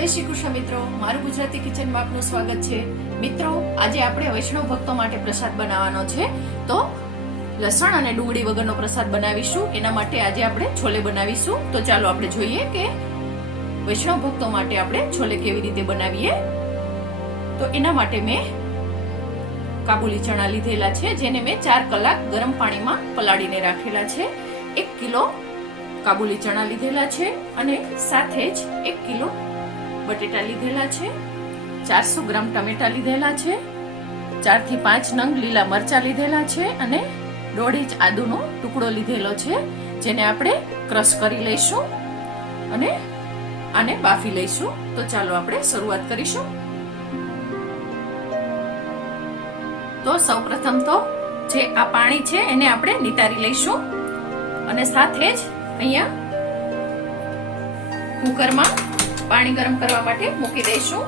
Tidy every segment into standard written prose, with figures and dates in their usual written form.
જય શ્રી કૃષ્ણ મિત્રો, મારું ગુજરાતી કિચનમાં આપનું સ્વાગત છે। મિત્રો, આજે આપણે વૈષ્ણવ ભક્તો માટે પ્રસાદ બનાવવાનો છે। તો લસણ અને ડુંગળી વગરનો પ્રસાદ બનાવીશું। એના માટે આજે આપણે છોલે બનાવીશું। તો ચાલો આપણે જોઈએ કે વૈષ્ણવ ભક્તો માટે આપણે છોલે કેવી રીતે બનાવીએ। તો એના માટે મેં કાબુલી ચણા લીધેલા છે, જેને મેં 4 કલાક ગરમ પાણીમાં પલાળીને રાખેલા છે। 1 કિલો કાબુલી ચણા લીધેલા છે અને સાથે જ 1 કિલો બટેટા લીધેલા છે, 400 ગ્રામ ટમેટા લીધેલા છે, 4 થી 5 નંગ લીલા મરચા લીધેલા છે અને 1.5 ઇંચ આદુનો ટુકડો લીધેલો છે, જેને આપણે ક્રશ કરી લઈશું અને આને બાફી લઈશું। તો ચાલો આપણે શરૂઆત કરીશું। તો સૌપ્રથમ તો જે આ પાણી છે એને આપણે નિતારી લઈશું અને સાથે જ અહીંયા કુકરમાં પાણી ગરમ કરવા માટે મૂકી દઈશું।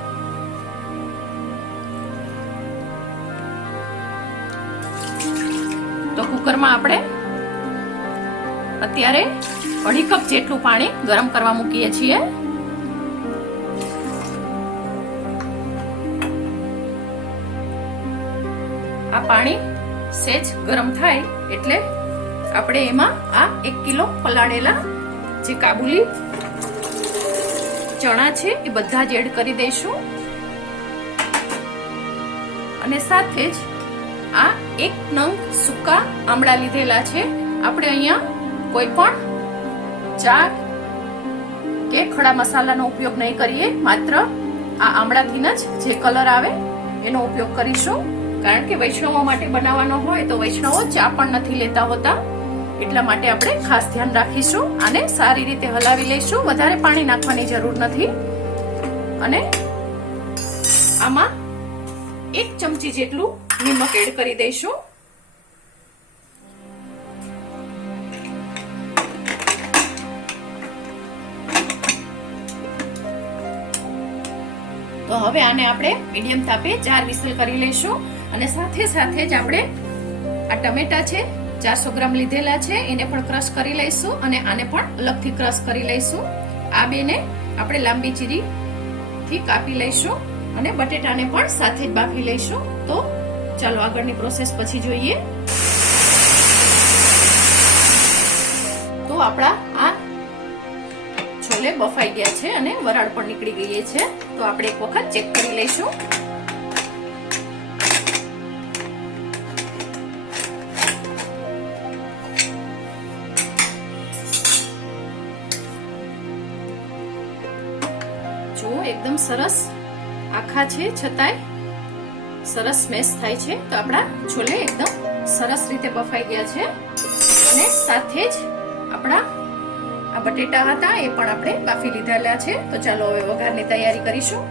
તો કુકરમાં આપણે અત્યારે 2.5 કપ જેટલું પાણી ગરમ કરવા મૂકીએ છીએ। આ પાણી સેજ ગરમ થાય એટલે આપણે એમાં આ 1 કિલો પલાળેલા જે કાબુલી ચણા છે એ બધા જ એડ કરી દઈશું અને સાથે જ આ 1 નંગ સૂકા આમળા લીધેલા છે। આપણે અહીંયા કોઈ પણ ચા કે ખડા મસાલાનો ઉપયોગ નહીં કરીએ, માત્ર આ આમળાથી જ જે કલર આવે એનો ઉપયોગ કરીશું, કારણ કે વૈષ્ણવો માટે બનાવવાનો હોય તો વૈષ્ણવો ચા પણ નથી લેતા હોતા, એટલા માટે આપણે ખાસ ધ્યાન રાખીશું। આને સારી રીતે હલાવી લઈશું, વધારે પાણી નાખવાની જરૂર નથી અને આમાં 1 ચમચી જેટલું નિમક એડ કરી દઈશું। તો હવે આને આપણે મીડિયમ તાપે 4 વિસલ કરી લઈશું અને સાથે સાથે જ આપણે આ ટમેટા છે 400 ગ્રામ લીધેલા છે, એને પણ ક્રશ કરી લઈશું અને આને પણ અલગથી ક્રશ કરી લઈશું। આ બેને આપણે લાંબી ચીરીથી કાપી લઈશું અને બટેટાને પણ સાથે જ બાફી લઈશું। તો ચાલો આગળની પ્રોસેસ પછી જોઈએ। તો આપણા આ છોલે બફાઈ ગયા છે અને વરાળ પણ નીકળી ગઈ છે। તો આપણે એક વખત ચેક કરી લઈશું। જો એકદમ સરસ આખા છે, છતાંય સરસ સ્મેશ થાય છે। તો આપણા છોલે એકદમ સરસ રીતે બફાઈ ગયા છે અને સાથે જ આપણા આ બટેટા હતા એ પણ આપણે બાફી લીધેલા છે। તો ચાલો હવે વઘારની તૈયારી કરીશું।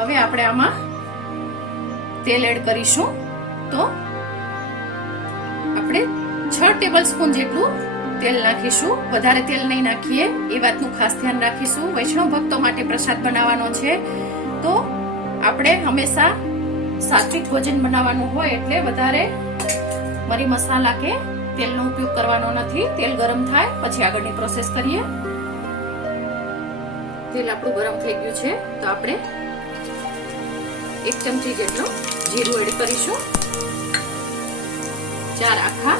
હવે આપણે આમાં તેલ એડ કરીશું। તો આપણે 6 ટેબલ સ્પૂન જેટલું તેલ નાખીશું, વધારે તેલ નહીં નાખીએ એ વાતનું ખાસ ધ્યાન રાખીશું। વૈષ્ણવ ભક્તો માટે પ્રસાદ બનાવવાનો છે તો આપણે હંમેશા સાત્વિક ભોજન બનાવવાનું હોય એટલે વધારે મરી મસાલા કે તેલનો ઉપયોગ કરવાનો નથી। તેલ ગરમ થાય પછી આગળની પ્રોસેસ કરીએ। તેલ આપણું ગરમ થઈ ગયું છે તો આપણે 1 ચમચી જેટલું જીરું એડ કરીશું, 4 આખા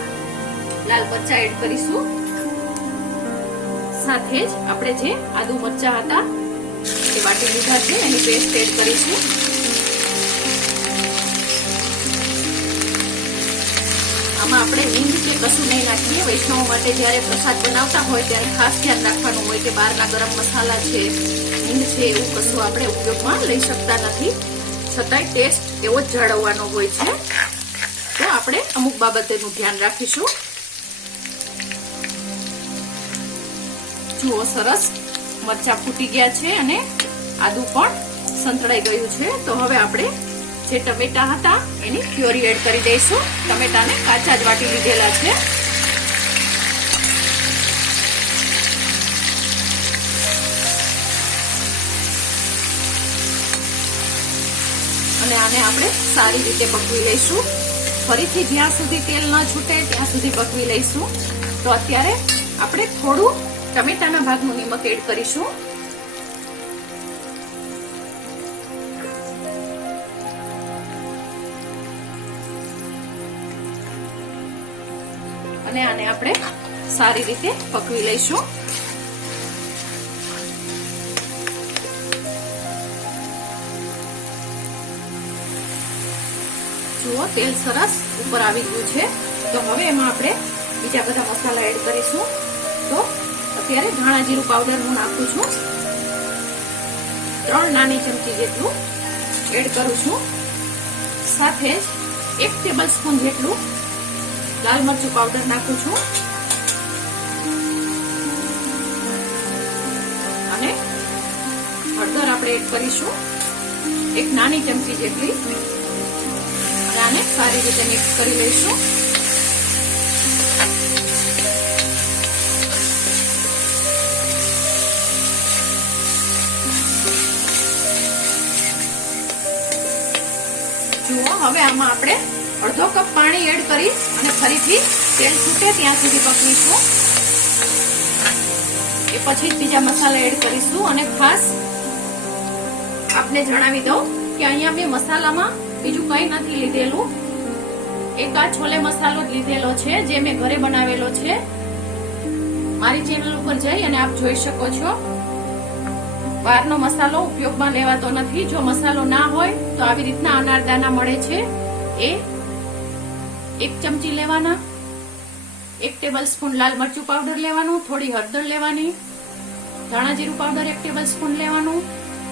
લાલ મરચા એડ કરીશું, સાથે જ આપણે જે આદુ મરચા હતા એ વાટી લીધા છે એની પેસ્ટ એડ કરીશું। આમાં આપણે હિંગ કે કશું નહીં નાખીએ। વૈષ્ણવો માટે જ્યારે પ્રસાદ બનાવતા હોય ત્યારે ખાસ ધ્યાન રાખવાનું હોય કે બહારના ગરમ મસાલા છે, હિંગ છે, એવું કશું આપણે ઉપયોગમાં લઈ શકતા નથી, છતાંય ટેસ્ટ એવો જ જાળવવાનો હોય છે। તો આપણે અમુક બાબતોનું ધ્યાન રાખીશું। જુઓ, સરસ મરચા ફૂટી ગયા છે અને આદુ પણ સંતળાઈ ગયું છે। તો હવે આપણે જે ટમેટા હતા એની પ્યોરી એડ કરી દઈશું। ટમેટાને કાચા જ વાટી લીધેલા છે અને આને આપણે સારી રીતે પકવી લઈશું। ફરીથી જ્યાં સુધી તેલ ન છૂટે ત્યાં સુધી પકવી લઈશું। તો અત્યારે આપણે થોડું ટમેટાના ભાગનું નિમક એડ કરીશું. અને આને આપણે સારી રીતે પકવી લઈશું. જુઓ, તેલ સરસ ઉપર આવી ગયું છે. તો હવે એમાં આપણે બીજા બધા મસાલા એડ કરીશું. તો અત્યારે ધાણા જીરું પાવડર હું નાખું છું. 3 નાની ચમચી જેટલું એડ કરું છું. સાથે જ 1 ટેબલ સ્પૂન જેટલું લાલ મરચું પાવડર નાખું છું. અને હળદર આપણે એડ કરીશું 1 નાની ચમચી જેટલી. આને સારી રીતે મિક્સ કરી લઈશું. જુઓ, હવે આમાં આપણે અડધો કપ પાણી એડ કરી અને ફરીથી તેલ છૂટે ત્યાં સુધી પકવીશું. એ પછી જ બીજા મસાલા એડ કરીશું. અને ખાસ આપને જણાવી દઉં કે અહીંયા મેં મસાલામાં બીજું કઈ નથી લીધેલું. એક આ છોલે મસાલો જ લીધેલો છે, જે મેં ઘરે બનાવેલો છે. મારી ચેનલ ઉપર જઈ અને આપ જોઈ શકો છો. બહારનો મસાલો ઉપયોગમાં લેવાતો નથી. જો મસાલો ના હોય તો આવી રીતના અનારદાના મળે છે, એ 1 ચમચી લેવાના. 1 ટેબલ સ્પૂન લાલ મરચું પાવડર લેવાનું, થોડી હળદર લેવાની, ધાણા જીરું પાવડર 1 ટેબલ સ્પૂન લેવાનું,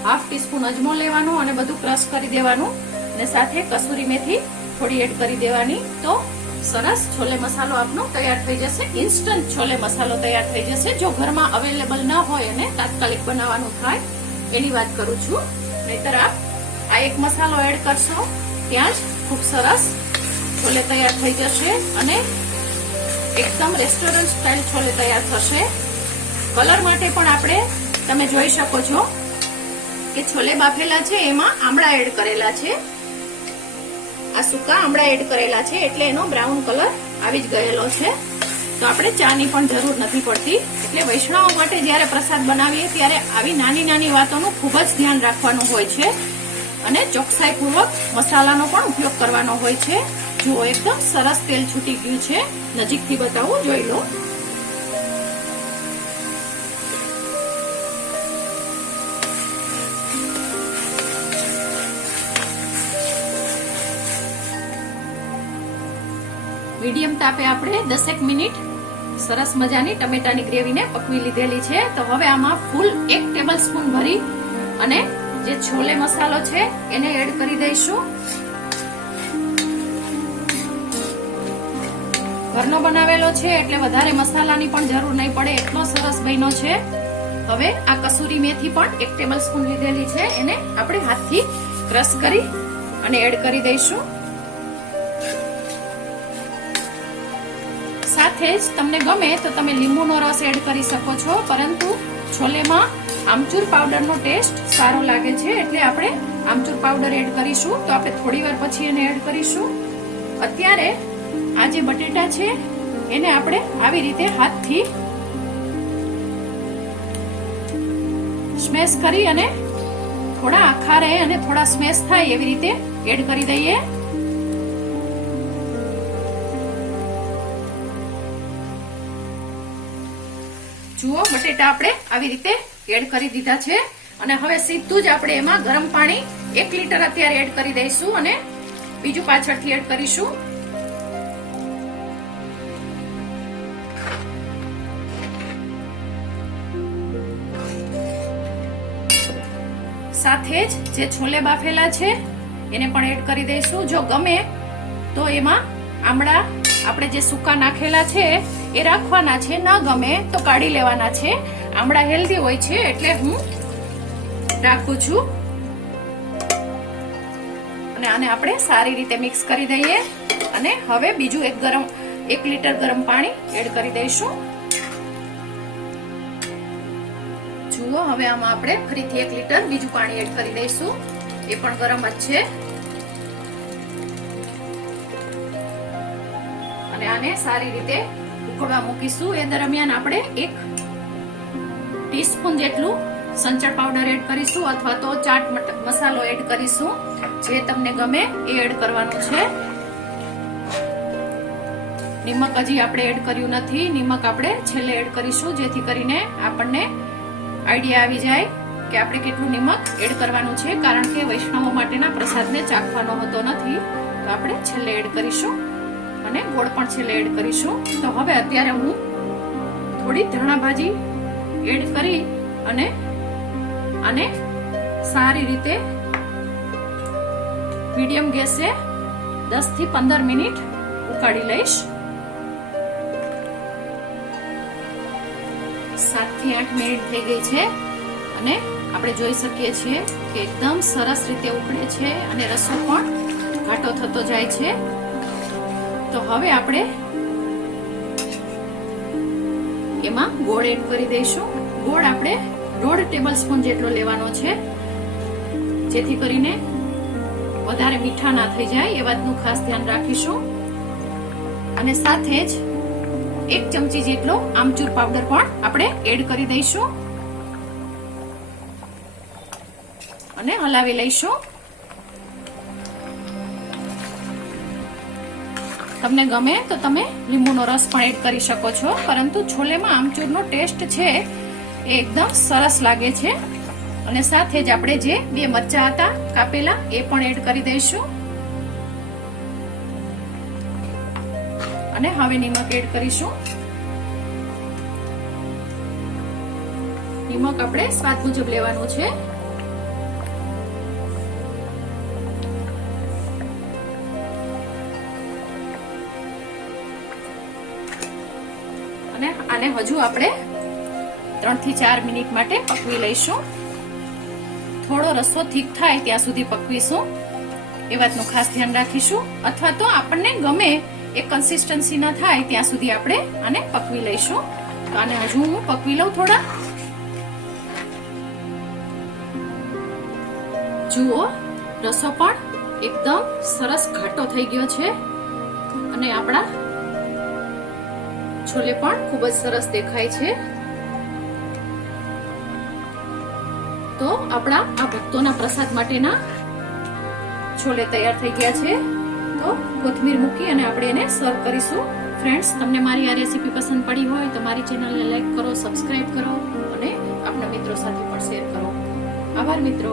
½ ટીસ્પૂન અજમો લેવાનો અને બધું ક્રશ કરી દેવાનું. અને સાથે કસૂરી મેથી થોડી એડ કરી દેવાની. તો સરસ છોલે મસાલો આપનો તૈયાર થઈ જશે. ઇન્સ્ટન્ટ છોલે મસાલો તૈયાર થઈ જશે. જો ઘરમાં અવેલેબલ ન હોય અને તાત્કાલિક બનાવવાનું થાય એની વાત કરું છું. નહીતર આપ આ એક મસાલો એડ કરશો ત્યાં જ ખૂબ સરસ છોલે તૈયાર થઈ જશે અને એકદમ રેસ્ટોરન્ટ સ્ટાઇલ છોલે તૈયાર થશે. કલર માટે પણ આપણે તમે જોઈ શકો છો કે છોલે બાફેલા છે એમાં આમળા એડ કરેલા છે. આ સૂકા આમળા એડ કરેલા છે એટલે એનો બ્રાઉન કલર આવી જ ગયેલો છે. તો આપણે ચાની પણ જરૂર નથી પડતી. એટલે વૈષ્ણવો માટે જ્યારે પ્રસાદ બનાવીએ ત્યારે આવી નાની નાની વાતોનું ખૂબ જ ધ્યાન રાખવાનું હોય છે અને ચોકસાઈપૂર્વક મસાલાનો પણ ઉપયોગ કરવાનો હોય છે. જુઓ, એકદમ સરસ તેલ છૂટી ગયું છે. નજીકથી બતાવું, જોઈ લો. મીડિયમ તાપે આપણે 10 મિનિટ સરસ મજાની ટમેટાની ગ્રેવીને પકવી લીધેલી છે. તો હવે આમાં ફૂલ 1 ટેબલ સ્પૂન ભરી અને જે છોલે મસાલો છે એને એડ કરી દઈશું. ઘરનો બનાવેલો છે એટલે વધારે મસાલાની પણ જરૂર નહીં પડે, એટલો સરસ બન્યો છે. હવે આ કસૂરી મેથી પણ 1 ટેબલ સ્પૂન લીધેલી છે, એને આપણે હાથથી ક્રશ કરી અને એડ કરી દઈશું. સાથે જ તમને ગમે તો તમે લીંબુનો રસ એડ કરી શકો છો, પરંતુ છોલેમાં આમચૂર પાવડરનો ટેસ્ટ સારો લાગે છે એટલે આપણે આમચૂર પાવડર એડ કરીશું. તો આપણે થોડી વાર પછી એને એડ કરીશું. અત્યારે આ જે બટેટા છે એને આપણે આવી રીતે હાથથી સ્મેશ કરી અને થોડા આખા રહે અને થોડા સ્મેશ થાય એવી રીતે એડ કરી દઈએ. જુઓ, બટેટા આપણે આવી રીતે એડ કરી દીધા છે અને હવે સીધું જ આપણે એમાં ગરમ પાણી 1 લીટર અત્યારે એડ કરી દઈશું અને બીજું પાછળથી એડ કરીશું. સાથે જ જે છોલે બાફેલા છે એને પણ એડ કરી દઈશું. જો ગમે તો એમાં આમળા આપણે જે સૂકા નાખેલા છે એ રાખવાના છે, ન ગમે તો કાઢી લેવાના છે. આમળા હેલ્ધી હોય છે એટલે હું રાખું છું. અને આને આપણે સારી રીતે મિક્સ કરી દઈએ અને હવે બીજું 1 લીટર ગરમ પાણી એડ કરી દઈશું. જુઓ, હવે આમાં આપણે ફરીથી 1 લીટર બીજું પાણી એડ કરી દઈશું. એ પણ ગરમ જ છે. અને આને સારી રીતે ઉકળવા મૂકીશું. એ દરમિયાન આપણે 1 ટીસ્પૂન જેટલું સંચળ પાવડર એડ કરીશું અથવા તો ચાટ મસાલો એડ કરીશું, જે તમને ગમે એ એડ કરવાનું છે. નિમક હજી આપણે એડ કર્યું નથી, નિમક આપણે છેલ્લે એડ કરીશું, જેથી કરીને આપણને આઈડિયા આવી જાય કે આપણે કેટલું નિમક એડ કરવાનું છે, કારણ કે વૈષ્ણવો માટેના પ્રસાદને ચાખવાનો હોતો નથી, તો આપણે છેલ્લે એડ કરીશું. અને ગોળ પણ છેલ્લે એડ કરીશું. તો હવે અત્યારે હું થોડી ધાણા ભાજી એડ કરી અને આને સારી રીતે મીડિયમ ગેસે 10 થી 15 મિનિટ ઉકાળી લઈશ. 7 થી 8 મિનિટ થઈ ગઈ છે અને આપણે જોઈ શકીએ છીએ કે એકદમ સરસ રીતે ઉકળે છે અને રસો પણ ઘાટો થતો જાય છે. તો હવે આપણે એમાં ગોળ એડ કરી દઈશું. ગોળ આપણે 1.5 ટેબલસ્પૂન જેટલો લેવાનો છે, જેથી કરીને વધારે મીઠા ના થઈ જાય એ વાતનું ખાસ ધ્યાન રાખીશું. અને સાથે જ 1 ચમચી જેટલો આમચૂર પાવડર પણ આપણે એડ કરી દઈશું અને હલાવી લઈશું. તમને ગમે તો તમે લીંબુનો રસ પણ એડ કરી શકો છો, પરંતુ છોલેમાં આમચૂરનો ટેસ્ટ છે એ એકદમ સરસ લાગે છે. અને સાથે જ આપણે જે 2 મરચાં હતા કાપેલા એ પણ એડ કરી દઈશું. અને હવે નિમક એડ કરીશું. નિમક આપણે સ્વાદ મુજબ લેવાનું છે. અને આને હજુ આપણે 3 થી 4 મિનિટ માટે પકવી લઈશું. થોડો રસો ઠીક થાય ત્યાં સુધી પકવીશું, એ વાતનું ખાસ ધ્યાન રાખીશું. અથવા તો આપણને ગમે એ કન્સિસ્ટન્સી ના થાય ત્યાં સુધી આપણે આને પકવી લઈશું. તો આને હજુ હું પકવી લઉં થોડા. જુઓ, રસો પણ એકદમ સરસ ઘાટો થઈ ગયો છે અને આપણા છોલે પણ ખૂબ જ સરસ દેખાય છે. તો આપણા આ ભક્તોના પ્રસાદ માટેના છોલે તૈયાર થઈ ગયા છે. તો કોથમીર મૂકી અને આપણે એને સર્વ કરીશું. ફ્રેન્ડ્સ, તમને મારી આ રેસીપી પસંદ પડી હોય તો મારી ચેનલને લાઈક કરો, સબસ્ક્રાઇબ કરો અને આપના મિત્રો સાથે પણ શેર કરો. આભાર મિત્રો.